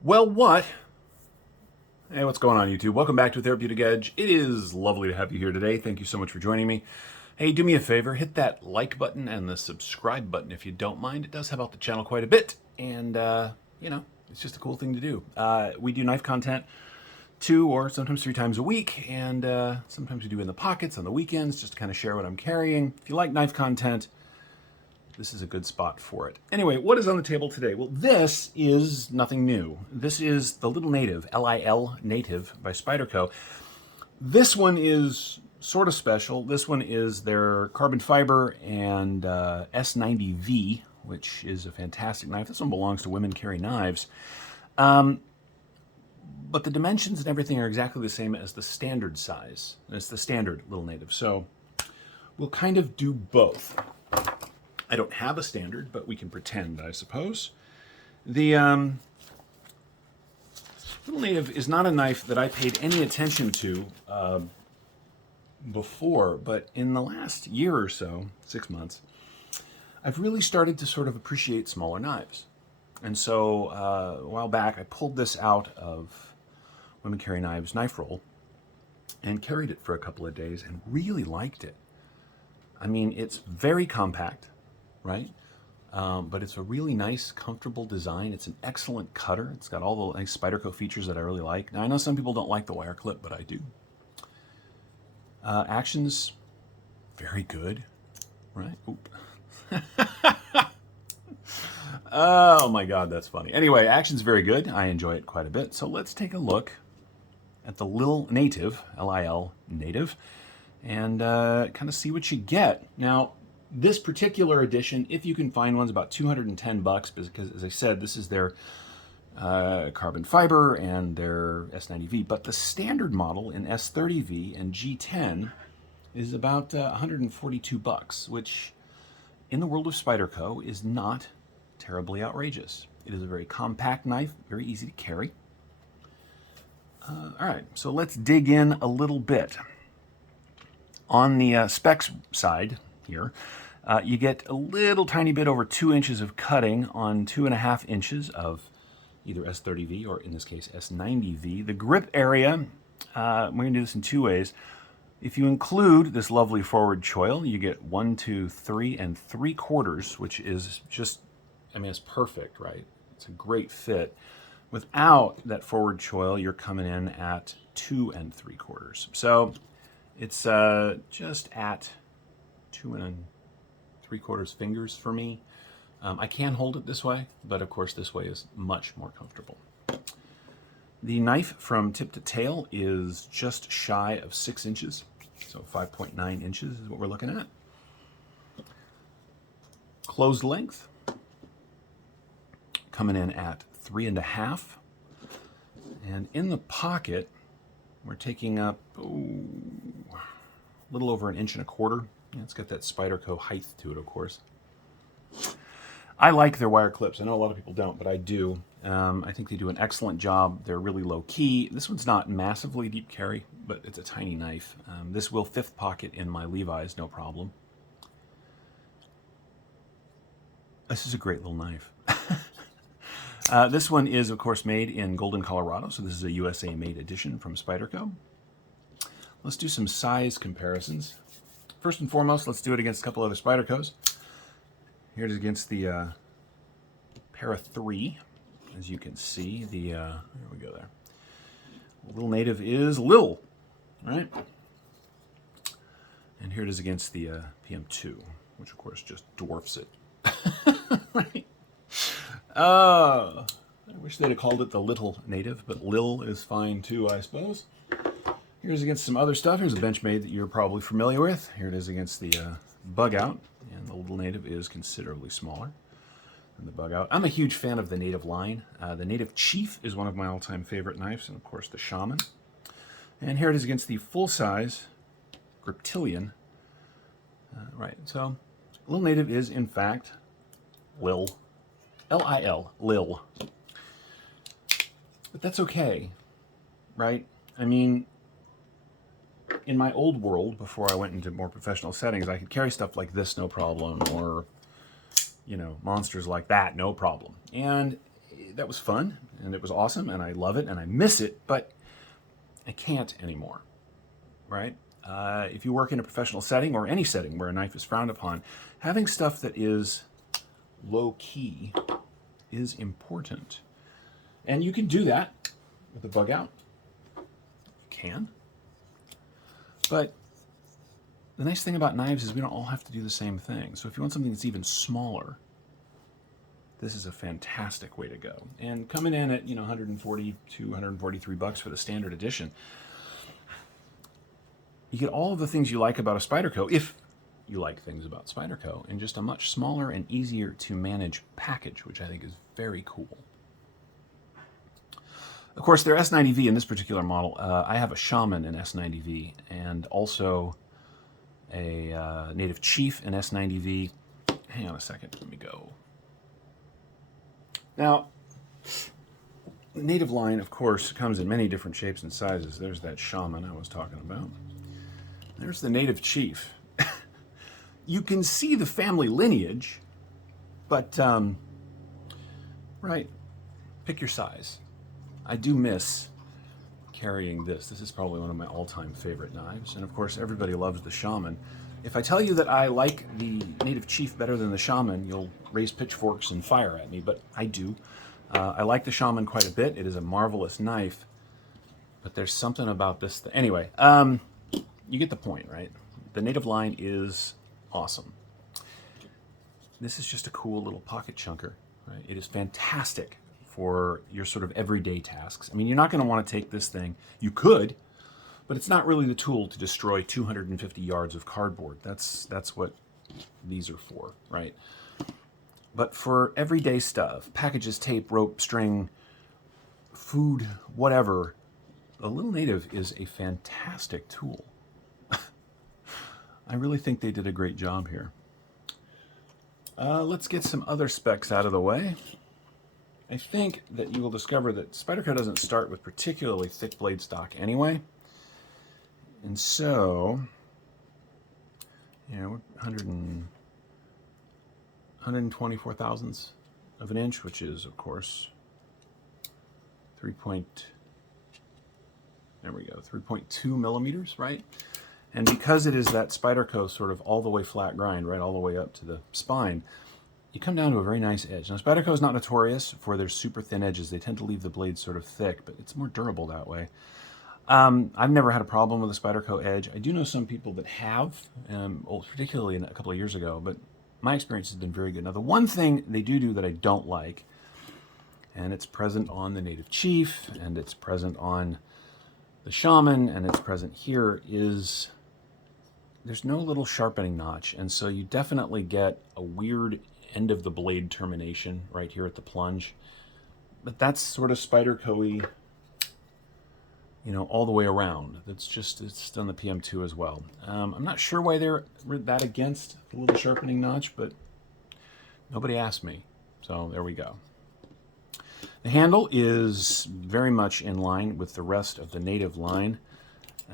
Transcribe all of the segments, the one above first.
Well, what? Hey, what's going on, YouTube? Welcome back to Therapeutic Edge. It is lovely to have you here today. Thank you so much for joining me. Hey, do me a favor, hit that like button and the subscribe button if you don't mind. It does help out the channel quite a bit, and it's just a cool thing to do. We do knife content 2 or sometimes 3 times a week, and sometimes we do in the pockets on the weekends just to kind of share what I'm carrying. If you like knife content, this is a good spot for it. Anyway, what is on the table today? Well, this is nothing new. This is the Lil Native, Lil Native by Spyderco. This one is sort of special. This one is their carbon fiber and S90V, which is a fantastic knife. This one belongs to Women Carry Knives. But the dimensions and everything are exactly the same as the standard size. It's the standard Lil Native. So we'll kind of do both. I don't have a standard, but we can pretend, I suppose. The Lil Native is not a knife that I paid any attention to before, but in the last year or so, 6 months, I've really started to sort of appreciate smaller knives. And so a while back, I pulled this out of Women Carry Knives knife roll and carried it for a couple of days and really liked it. I mean, it's very compact, right? But it's a really nice, comfortable design. It's an excellent cutter. It's got all the nice Spyderco features that I really like. Now, I know some people don't like the wire clip, but I do. Action's very good, right? Oop. Oh my God, that's funny. Anyway, action's very good. I enjoy it quite a bit. So let's take a look at the Lil Native, Lil Native, and kind of see what you get. Now, this particular edition, if you can find one, is about $210 because, as I said, this is their carbon fiber and their S90V. But the standard model in S30V and G10 is about $142, which in the world of Spyderco is not terribly outrageous. It is a very compact knife, very easy to carry. All right, so let's dig in a little bit. On the specs side here, you get a little tiny bit over 2 inches of cutting on 2.5 inches of either S30V or, in this case, S90V. The grip area, we're going to do this in 2 ways. If you include this lovely forward choil, you get 1, 2, 3, and 3/4, which is just, I mean, it's perfect, right? It's a great fit. Without that forward choil, you're coming in at 2 3/4. So it's just at 2 3/4 fingers for me. I can hold it this way, but of course this way is much more comfortable. The knife from tip to tail is just shy of 6 inches, so 5.9 inches is what we're looking at. Closed length, coming in at 3.5. And in the pocket, we're taking up a little over 1.25 inches. It's got that Spyderco height to it, of course. I like their wire clips. I know a lot of people don't, but I do. I think they do an excellent job. They're really low key. This one's not massively deep carry, but it's a tiny knife. This will 5th pocket in my Levi's, no problem. This is a great little knife. This one is, of course, made in Golden, Colorado, so this is a USA-made edition from Spyderco. Let's do some size comparisons. First and foremost, let's do it against a couple other Spydercos. Here's against the Para 3, as you can see. There we go there. Lil Native is Lil, right? And here it is against the PM2, which of course just dwarfs it. Right? I wish they'd have called it the Little Native, but Lil is fine too, I suppose. Here's against some other stuff. Here's a Benchmade that you're probably familiar with. Here it is against the Bug Out, and the Lil Native is considerably smaller than the Bug Out. I'm a huge fan of the Native line. The Native Chief is one of my all-time favorite knives, and of course the Shaman. And here it is against the full-size Griptilian. Right, so Lil Native is, in fact, Lil. L-I-L, Lil. But that's okay, right? I mean, in my old world, before I went into more professional settings, I could carry stuff like this, no problem, or, you know, monsters like that, no problem. And that was fun. and it was awesome, and I love it, and I miss it, but I can't anymore, right? If you work in a professional setting or any setting where a knife is frowned upon, having stuff that is low key is important. And you can do that with a bug out. You can. But the nice thing about knives is we don't all have to do the same thing. So if you want something that's even smaller, this is a fantastic way to go. And coming in at, 142, 143 bucks for the standard edition, you get all of the things you like about a Spyderco, if you like things about Spyderco, in just a much smaller and easier to manage package, which I think is very cool. Of course, their S90V in this particular model, I have a Shaman in S90V, and also a Native Chief in S90V. Hang on a second, let me go. Now, the Native line, of course, comes in many different shapes and sizes. There's that Shaman I was talking about. There's the Native Chief. You can see the family lineage, but, right, pick your size. I do miss carrying this. This is probably one of my all-time favorite knives. And of course, everybody loves the Shaman. If I tell you that I like the Native Chief better than the Shaman, you'll raise pitchforks and fire at me, but I do. I like the Shaman quite a bit. It is a marvelous knife, but there's something about this thing. Anyway, you get the point, right? The Native line is awesome. This is just a cool little pocket chunker, right? It is fantastic for your sort of everyday tasks. I mean, you're not going to want to take this thing. You could, but it's not really the tool to destroy 250 yards of cardboard. That's what these are for, right? But for everyday stuff, packages, tape, rope, string, food, whatever, the Lil Native is a fantastic tool. I really think they did a great job here. Let's get some other specs out of the way. I think that you will discover that Spyderco doesn't start with particularly thick blade stock anyway. And so, 124 thousandths of an inch, which is, of course, 3.2 millimeters, right? And because it is that Spyderco sort of all the way flat grind, right, all the way up to the spine, you come down to a very nice edge. Now, Spyderco is not notorious for their super thin edges. They tend to leave the blade sort of thick, but it's more durable that way. I've never had a problem with a Spyderco edge. I do know some people that have, particularly a couple of years ago, but my experience has been very good. Now, the one thing they do that I don't like, and it's present on the Native Chief, and it's present on the Shaman, and it's present here, is there's no little sharpening notch, and so you definitely get a weird end of the blade termination right here at the plunge. But that's sort of Spyderco-y, all the way around. It's on the PM2 as well. I'm not sure why they're that against the little sharpening notch, but nobody asked me, so there we go. The handle is very much in line with the rest of the Native line.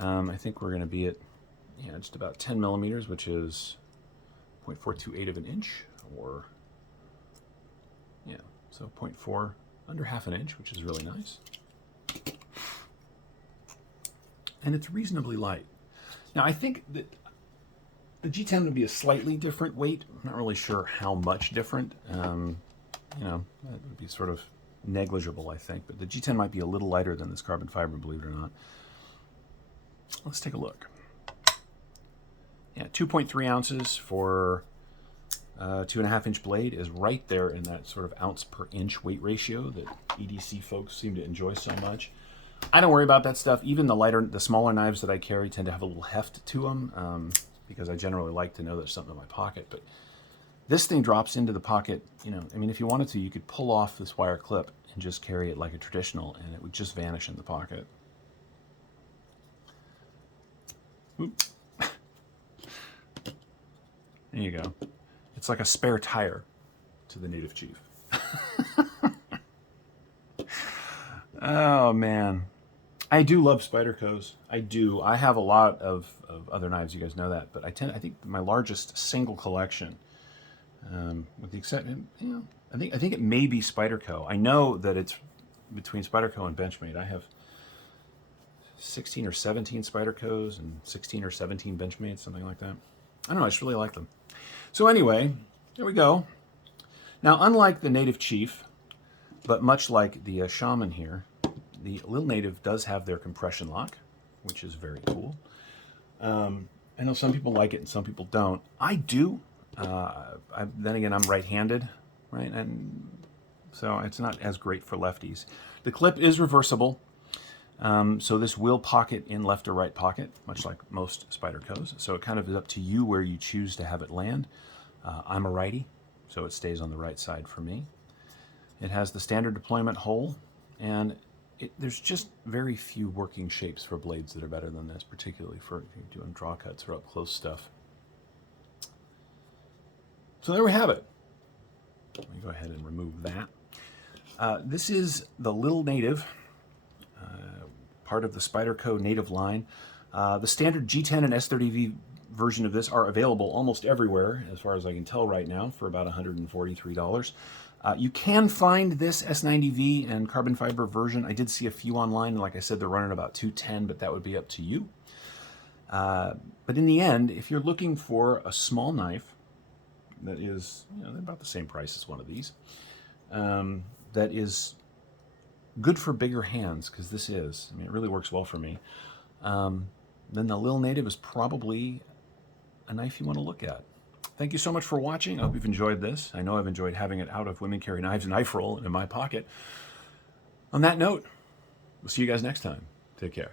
I think we're going to be at just about 10 millimeters, which is 0.428 of an inch, or so 0.4, under half an inch, which is really nice. And it's reasonably light. Now, I think that the G10 would be a slightly different weight. I'm not really sure how much different. That would be sort of negligible, I think. But the G10 might be a little lighter than this carbon fiber, believe it or not. Let's take a look. 2.3 ounces for 2.5 inch blade is right there in that sort of ounce per inch weight ratio that EDC folks seem to enjoy so much. I don't worry about that stuff. Even the smaller knives that I carry tend to have a little heft to them because I generally like to know there's something in my pocket. But this thing drops into the pocket. If you wanted to, you could pull off this wire clip and just carry it like a traditional, and it would just vanish in the pocket. Oop. There you go. It's like a spare tire to the Native Chief. Oh, man. I do love Spydercos. I do. I have a lot of other knives, you guys know that, but I think my largest single collection, with the exception, I think it may be Spyderco. I know that it's between Spyderco and Benchmade. I have 16 or 17 Spydercos and 16 or 17 Benchmades, something like that. I don't know, I just really like them. So anyway, there we go. Now, unlike the Native Chief, but much like the Shaman here, the Lil Native does have their compression lock, which is very cool. I know some people like it and some people don't. I do. Then again, I'm right-handed, right? And so it's not as great for lefties. The clip is reversible, so this will pocket in left or right pocket, much like most Spydercos. So it kind of is up to you where you choose to have it land. I'm a righty, so it stays on the right side for me. It has the standard deployment hole, and there's just very few working shapes for blades that are better than this, particularly for doing draw cuts or up close stuff. So there we have it. Let me go ahead and remove that. This is the Lil Native, part of the Spyderco Native line. The standard G10 and S30V version of this are available almost everywhere, as far as I can tell right now, for about $143. You can find this S90V and carbon fiber version. I did see a few online. Like I said, they're running about $210, but that would be up to you. But in the end, if you're looking for a small knife that is, they're about the same price as one of these, that is good for bigger hands, because this is, it really works well for me, then the Lil Native is probably a knife you want to look at. Thank you so much for watching. I hope you've enjoyed this. I know I've enjoyed having it out of Women Carry Knives and Knife Roll in my pocket. On that note, we'll see you guys next time. Take care.